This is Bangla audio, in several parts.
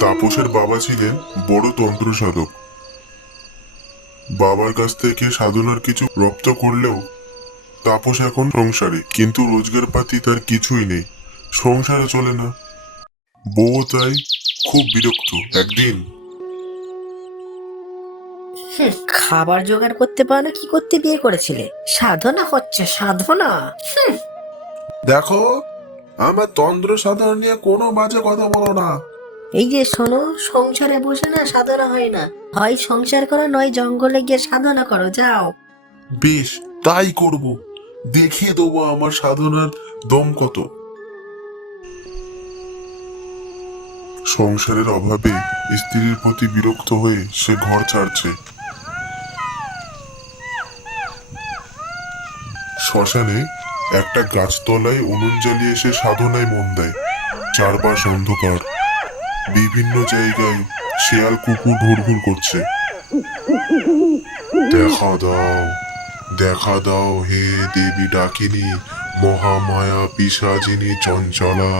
তাপসের বাবা ছিলেন বড় তন্ত্র সাধক। বাবার কাছ থেকে সাধনার কিছু রপ্ত করলেও তাপস এখন সংসারে, কিন্তু রোজগার পাতি তার কিছুই নেই, সংসারে চলে না। বউ তাই খুব বিরক্ত। একদিন খাবার জোগাড় করতে পারো না, কি করতে বিয়ে করেছিলে? সাধনা হচ্ছে সাধনা। দেখো, আমার তন্ত্র সাধনা নিয়ে কোনো বাজে কথা বলো না। এই যে শোনো, সংসারে বসে না সাধনা হয় না, হয় সংসার করো নয় জঙ্গলে গিয়ে সাধনা করো, যাও। বেশ, তাই করব। দেখিয়ে দেবো আমার সাধনার দম কত। সংসারের অভাবে স্ত্রীর প্রতি বিরক্ত হয়ে সে ঘর ছাড়ছে। শ্মশানে একটা গাছতলায় উনুন জ্বালিয়ে সে সাধনায় মন দেয়। চারপাশ অন্ধকার, বিভিন্ন জায়গায় শেয়াল কুকুর ঘুরঘুর করছে। দেখা দাও, দেখা দাও হে দেবী ডাকিনী, মহামায়া পিশাচিনী চঞ্চলা।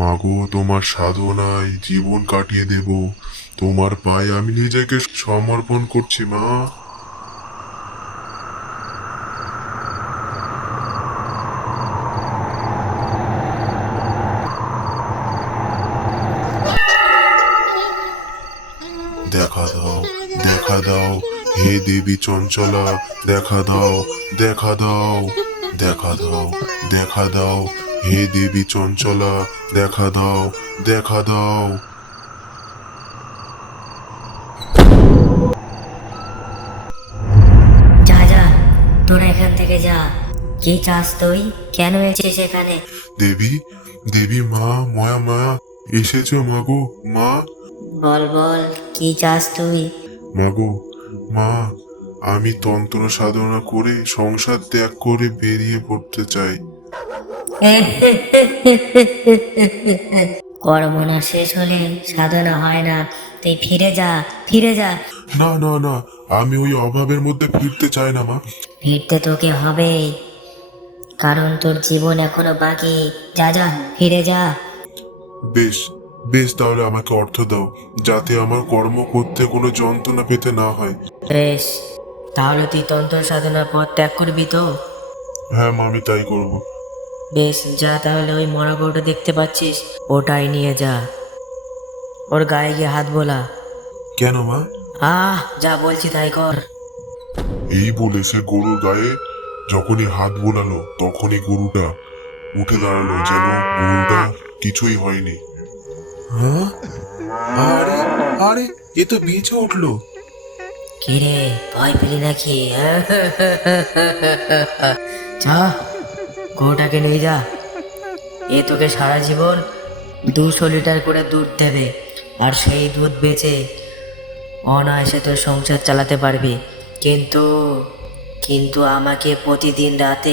মাগো, তোমার সাধনায় জীবন কাটিয়ে দেব, তোমার পায়ে আমি নিজেকে সমর্পণ করছি মা। দেখা দাও, দেখা দাও হে দেবী চঞ্চলা, দেখা দাও, দেখা দাও, দেখা দাও, দেখা দাও হে দেবী চঞ্চলা, দেখা দাও, দেখা দাও। যা যা, তোরা এখান থেকে যা। কি চাস তুই? কেন এসেছিস এখানে? দেবী, দেবী মা, ময়া মায়া এসেছো মাগো, মা। বল বল, কি চাস তুই? মাগো, মা, আমি তন্ত্র সাধনা করে সংসার ত্যাগ করে বেরিয়ে পড়তে চাই। কর্ম না শেষ হলে সাধনা হয় না। তুই ফিরে যা, ফিরে যা। না না না, আমি ওই অভাবের মধ্যে ফিরতে চাই না মা। ফিরতে তোকে হবেই, কারণ তোর জীবন এখনো বাকি। যা যা, ফিরে যা। বেশ, বেশ, তাহলে আমাকে অর্থ দাও, যাতে আমার কর্ম করতে কোনো যন্ত্রণা পেতে না হয়। বেশ, তাহলে তুই তন্ত্র সাধনার পথ ত্যাগ করবি তো? হ্যাঁ মা, আমি তাই করব। বেশ, যা তাহলে ওই মরা গরুটা দেখতে পাচ্ছিস, ওটাই নিয়ে যা। ওর গায়ে গিয়ে হাত বোলা। কেন মা? যা বলছি তাই কর। এই বলে সে গরুর গায়ে যখনই হাত বোলালো, তখনই গরুটা উঠে দাঁড়ালো, যেন গরুটা কিছুই হয়নি। হ্যাঁ? আরে আরে, এ তো বেঁচে উঠলো। কিরে, ভয় পেলি নাকি? যা, গরুটাকে নিয়ে যা। এ তোকে সারা জীবন 200 লিটার করে দুধ দেবে, আর সেই দুধ বেচে অনায়াসে তোর সংসার চালাতে পারবি। কিন্তু কিন্তু আমাকে প্রতিদিন রাতে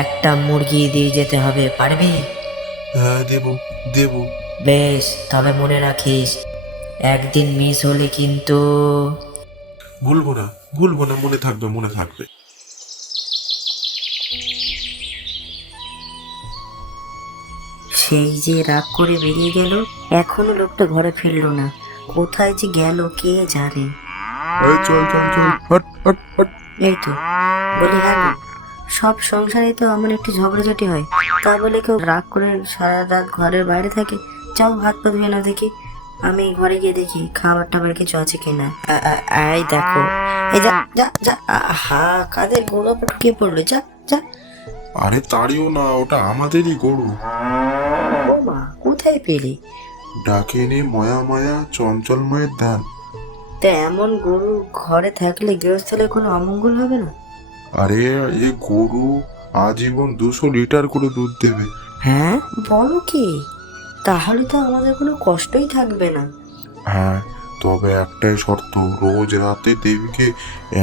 একটা মুরগি দিয়ে যেতে হবে, পারবি? হ্যাঁ, দেবো দেবো। বেশ, তবে মনে রাখিস, একদিন মিস হলে কিন্তু। ভুলবো না, ভুলবো না, মনে থাকবে, মনে থাকবে। সেই যে রাগ করে বেরিয়ে গেল, এখনো লোকটা ঘরে ফিরলো না। কোথায় যে গেল কে জানে। এই চল চল চল, হট হট হট। এই তো বলি, হ্যাঁ গো, সব সংসারে তো এমন একটু ঝগড়াঝাটি হয়, তা বলে কেউ রাগ করে সারা রাত ঘরের বাইরে থাকে? যাও, হাত পা ধুয়ে না দেখি, আমি ঘরে গিয়ে দেখি খাবার টাবার কিছু আছে কিনা। এই দেখো, এই যা যা যা। হা, কাদের গোড়া ঢুকিয়ে পড়লো, যা যা। আরে তাড়িও না, ওটা আমাদেরই গরু। ও মা, কোথায় পেলি? ডাকে এনে ময়া মায়া চঞ্চল মায়ের দান। তা এমন গরু ঘরে থাকলে গৃহস্থলে কোনো অমঙ্গল হবে না? আরে, এ গরু আজীবন 200 লিটার করে দুধ দেবে। হ্যাঁ, বলো কি? তাহলে তো আমাদের কোনো কষ্টই থাকবে না। হ্যাঁ, তবে একটাই শর্ত, রোজ রাতে দেবীকে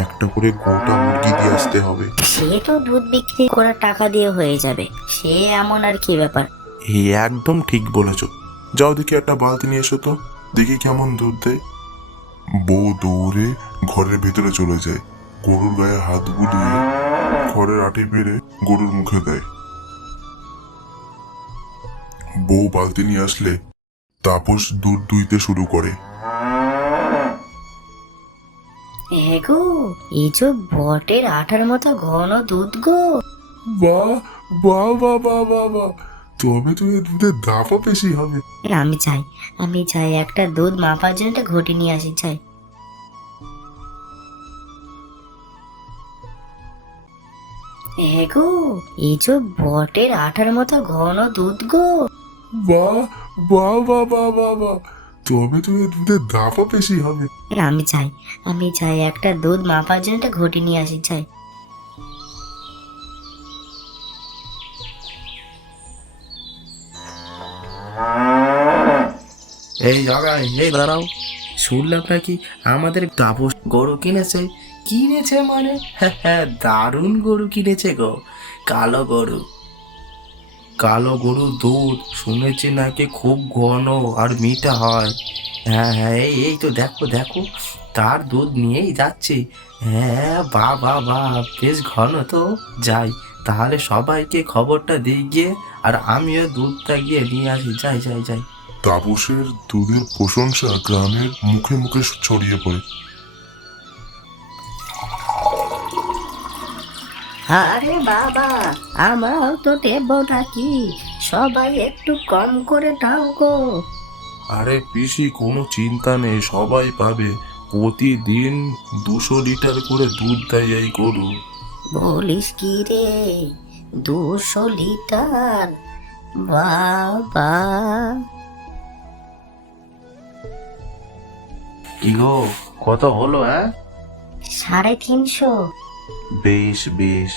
একটা করে গোটা মুরগি দিয়ে আসতে হবে। সে তো দুধ বিক্রি করার টাকা দিয়ে হয়ে যাবে, সে এমন আর কি ব্যাপার। এই একদম ঠিক বলেছ। যাও দেখি একটা বালতি নিয়ে এসো তো, দেখি কেমন দুধ দেয়। বউ দৌড়ে ঘরের ভেতরে চলে যায়, গরুর গায়ে হাত বুলিয়ে খড়ের আটি পেরে গরুর মুখে দেয়। বউ বালতি নিয়ে আসলে তাপস দুধ দুইতে শুরু করে। গো, এই যে বটের আঠার মতো ঘন দুধ গো। বাহ বাহ বাহ বাহ বাহ বাহ, তবে তো এর দুধের দামও বেশি হবে। আমি চাই একটা দুধ মাপার জন্য একটা ঘটি নিয়ে আসি, চাই। গো, এই যে বটের আঠার মতো ঘন দুধ গো। বাহ বাহ বাহ বাহ বাহ বাহ, তবে তো এর দুধের দামও বেশি হবে। আমি চাই একটা দুধ মাপার জন্য একটা ঘটি নিয়ে আসি, চাই। এই জায়গায় এই দাঁড়াও, শুনলাম নাকি আমাদের তাপস গরু কিনেছে মানে হ্যাঁ, দারুণ গরু কিনেছে গো, কালো গরু দুধ শুনেছি নাকি খুব ঘন আর মিঠা হয়। হ্যাঁ, এই তো দেখো তার দুধ নিয়েই যাচ্ছি। হ্যাঁ, বা বেশ ঘন তো। যাই তাহলে, সবাইকে খবরটা দিয়ে গিয়ে, আর আমিও দুধটা গিয়ে নিয়ে আসি। যাই। তাপসের দুধের প্রশংসা গ্রামের মুখে মুখে ছড়িয়ে পড়ে। আরে বাবা, আমরাও তো দেবো নাকি, সবাই একটু কম করে দাও গো। আরে পিসি, কোনো চিন্তা নেই, সবাই পাবে। প্রতিদিন 200 লিটার করে দুধ দেয় এই গরু। বলিস কি রে, 200 লিটার? বাবা, কি গো, কত হলো? 350। বেশ,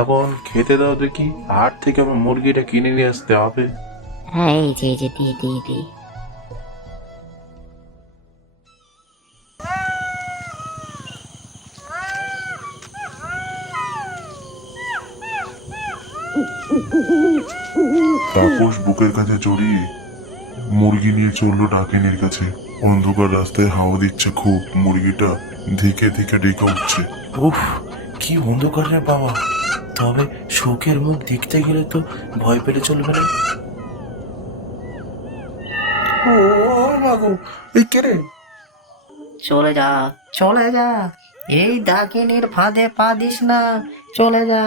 এখন খেতে দাও দেখি। হাট থেকে আমার মুরগিটা কিনে নিয়ে আসতে হবে। হ্যাঁ, এই যে দিয়ে। তাপস বুকের কাছে জড়িয়ে মুরগি নিয়ে চললো ডাকিনীর কাছে। অন্ধকার রাস্তায় হাওয়া দিচ্ছে খুব, মুরগিটা ধীকে ধীকে ডেকে উঠছে। উফ, কি অন্ধকার রে বাবা। তবে শোকের মুখ দেখতে গেলে তো ভয় পেলে চলবে না। ও মাগো, এই কে রে? চলে যা, এই ডাকিনীর ফাঁদে পা দিস না। চলে যা।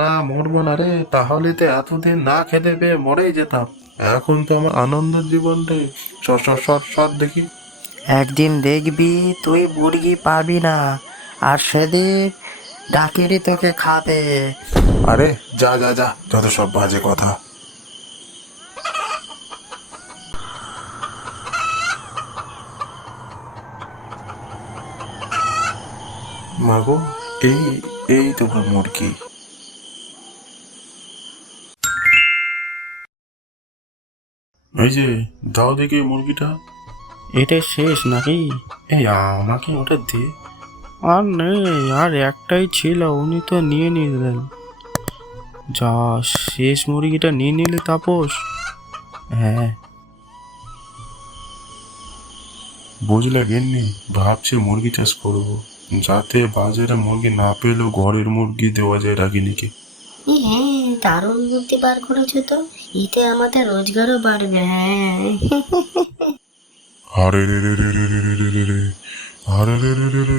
না, মরবো না রে। তাহলে তো এতদিন না খেতে পেয়ে মরেই যেতাম। এখন তো আমার আনন্দের জীবনটাই। সর দেখি। একদিন দেখবি তুই মুরগি পাবি না, আর সেদিন ডাকিনি তোকে খাবে। আরে যা যত সব বাজে কথা। মাগো, এই তোমার মুরগি। এই যে, দাও দেখি মুরগিটা। এটা শেষ নাকি? এই আমাকে ওটা দে। আর নেই, আর একটাই ছিল, উনি তো নিয়ে নিলেন। যা, শেষ মুরগিটা নিয়ে নিলে তাপস? হ্যাঁ। বুঝলে গিন্নি, ভাবছি মুরগি চাষ করবো, যাতে বাজারে মুরগি না পেলেও ঘরের মুরগি দেওয়া যায় ডাকিনিকে। হ্যাঁ, দারুণ বুদ্ধি বার করেছো তো। এতে আমাদের রোজগারও বাড়বে। হ্যাঁ, আরে রে, আরে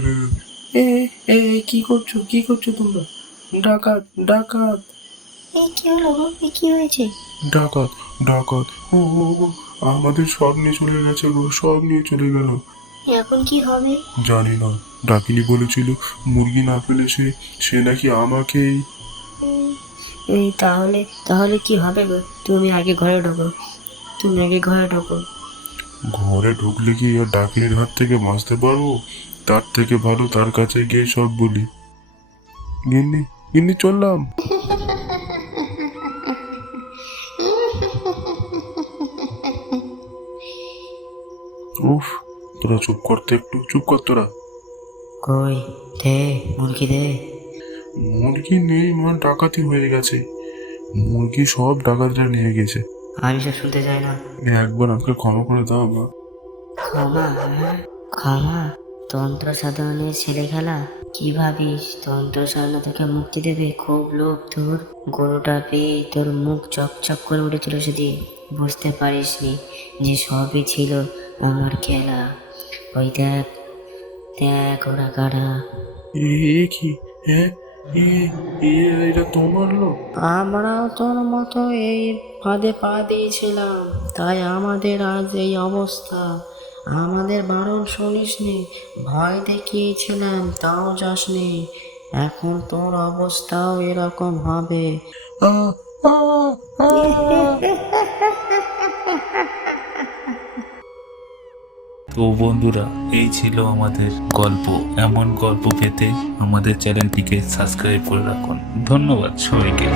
রে। এ কি করছো তোমরা? ডাকাত। এই কি হলো গো? কি হয়েছে? ডাকাত ও, আমাদের সব নিয়ে চলে গেছে গো, সব নিয়ে চলে গেল। এখন কি হবে? জানি না, ডাকিনি বলেছিল মুরগি না পেলে সে নাকি আমাকেই। এই তাহলে কি হবে গো? তুমি আগে ঘরে ঢোকো। ঘরে ঢুকলে কি আর ডাকিনির হাত থেকে বাঁচতে পারবো? তার থেকে ভালো তার কাছে গিয়ে সব বলি। গিন্নি চললাম। উফ, তোরা চুপ করতে, একটু চুপ কর তোরা। কই দে মুরগি দে। মুরগি নেই মা, ডাকাতি হয়ে গেছে। মুরগি সব ডাকাতরা নিয়ে গেছে। আমি সব শুনতে চাই না। একবার আমাকে ক্ষমা করে দাও মা। ক্ষমা? ক্ষমা? তন্ত্র সাধনের ছেলে খেলা? কি ভাবিস তন্ত্র সাধনা থেকে মুক্তি দেবে? খুব লোভ তোর। গরুটা পেয়ে তোর মুখ চকচক করে উঠেছিল সেদিন, বুঝতে পারিসনি যে সবই ছিল আমার খেলা। ওই দেখ দেখ ওরা কারা। এ কি এটা তোমার লোক? আমরাও তোর মতো এই ফাঁদে পা দিয়েছিলাম, তাই আমাদের আজ এই অবস্থা। আমাদের বারণ শুনিসনি, ভয় দেখিয়েছিলাম তাও যাসনি। এখন তোর অবস্থাও এরকম হবে। তো বন্ধুরা, এই ছিল আমাদের গল্প। এমন গল্প পেতে আমাদের চ্যানেলটিকে সাবস্ক্রাইব করে রাখুন। ধন্যবাদ সবাইকে।